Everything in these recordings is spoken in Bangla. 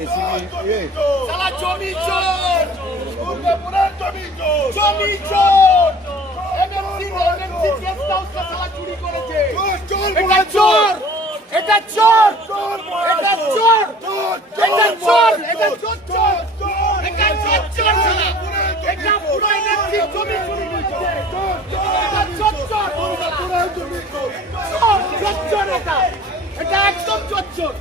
শালা জমি চোর, জমি চোর। এমএমসি গেস্ট হাউসটা শালা চুরি করেছে। এটা চোর, এটা চোর, এটা চোর, এটা চোর, এটা চোর চোর, এটা চোর চোর শালা। এটা পুরো এমএমসি জমি চুরি করেছে। এটা চোর চোর, চোর চোর চোর, এটা একদম চোর চোর।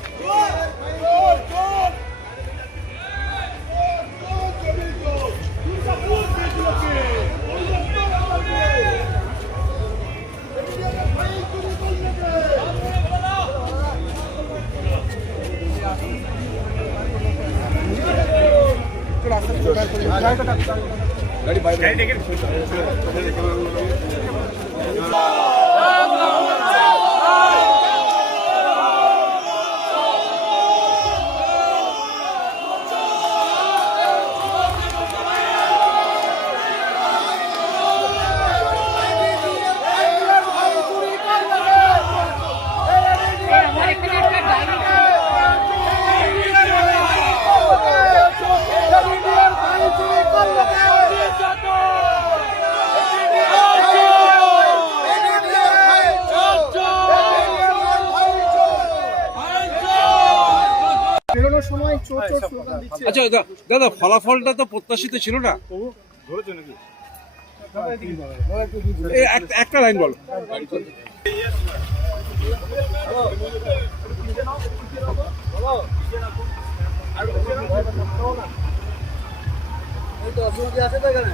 गाड़ी बाइक আচ্ছা দাদা, ফলাফলটা তো প্রত্যাশিত ছিল না। একটা লাইন বলো। আছে তো এখানে